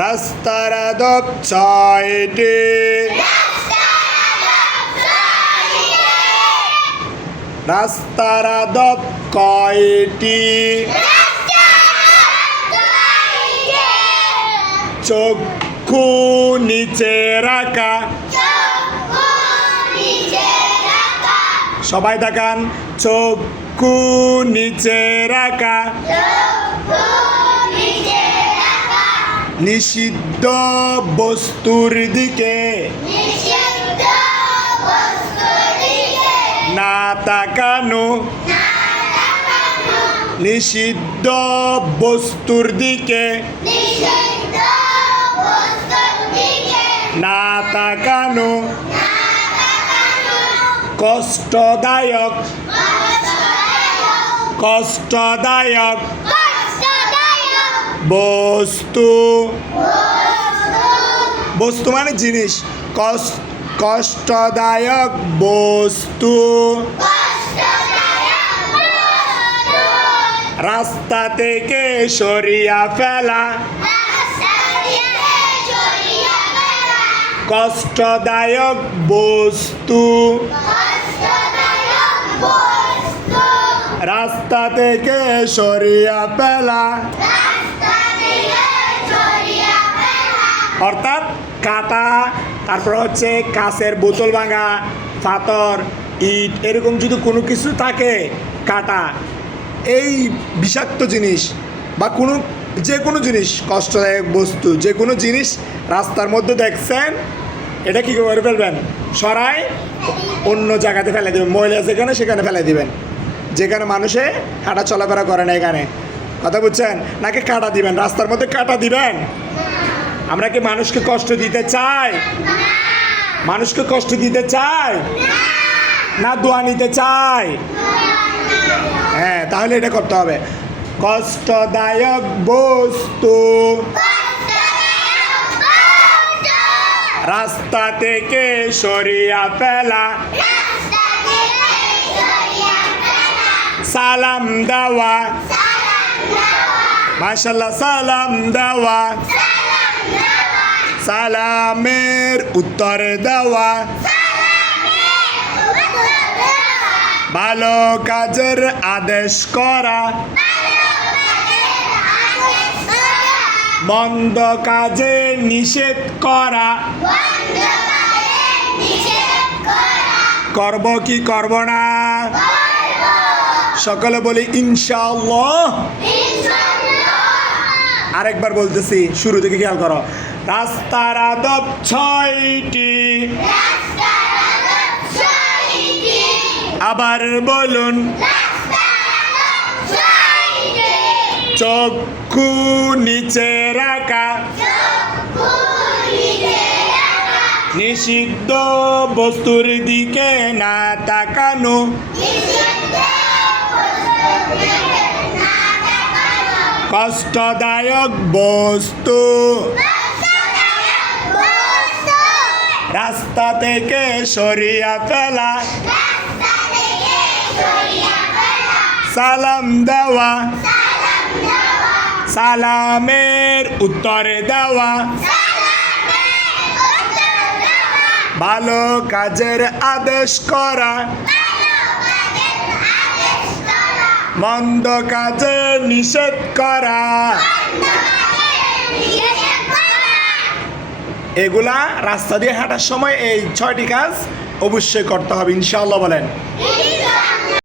রাস্তার আদব ছয়টি, রাস্তার আদব কয়টি? চক্ষু নিচে রাখা, সবাই দেখান, চক্ষু নিচে রাখা, নিষিদ্ধ বস্তুর দিকে না তাকানো, নিষিদ্ধ বস্তুর দিকে না তাকানো, কষ্টদায়ক, কষ্টদায়ক বস্তু, বস্তু মানে জিনিস, কষ্টদায়ক বস্তু রাস্তা থেকে সরিয়া ফেলা, কষ্টদায়ক বস্তু রাস্তা থেকে সরিয়া ফেলা, অর্থাৎ কাটা, তারপর হচ্ছে কাঁচের বোতল ভাঙা, পাথর, ইট, এরকম যদি কোনো কিছু থাকে কাটা, এই বিষাক্ত জিনিস বা কোনো যে কোনো জিনিস, কষ্টদায়ক বস্তু, যে কোনো জিনিস রাস্তার মধ্যে দেখছেন, এটা কী করে ফেলবেন? সরাই অন্য জায়গাতে ফেলে দেবেন, ময়লা যেখানে সেখানে ফেলে দিবেন, যেখানে মানুষে হাঁটা চলাফেরা করে না। এখানে কথা বুঝছেন? নাকি কাটা দিবেন, রাস্তার মধ্যে কাটা দিবেন? আমরা কি মানুষকে কষ্ট দিতে চাই? মানুষকে কষ্ট দিতে চাই না দোয়া নিতে চাই? হ্যাঁ, তাহলে এটা করতে হবে। কষ্টদায়ক বস্তু রাস্তা থেকে সরিয়া ফেলা, সালাম দেওয়া, মাশাআল্লাহ, সালাম দেওয়া, সালামের উত্তর দেওয়া, ভালো কাজের আদেশ করা, মন্দ কাজে নিষেধ করা, করব কি করব না? সকলে বলি ইনশাআল্লাহ। আরেকবার বলতেছি, শুরু থেকে খেয়াল করো। রাস্তার আদব ছয়টি, আবার বলুন, চক্ষু নিচে রাখা, নিষিদ্ধ বস্তুর দিকে না তাকানো, কষ্টদায়ক বস্তু রাস্তা থেকে সরিয়া ফেলা, সালাম দেওয়া, সালামের উত্তরে দেওয়া, ভালো কাজের আদেশ করা, মন্দ কাজে নিষেধ করা। এগুলা রাস্তা দিয়ে হাঁটার সময় এই 6টি কাজ অবশ্যই করতে হবে, ইনশাআল্লাহ বলেন।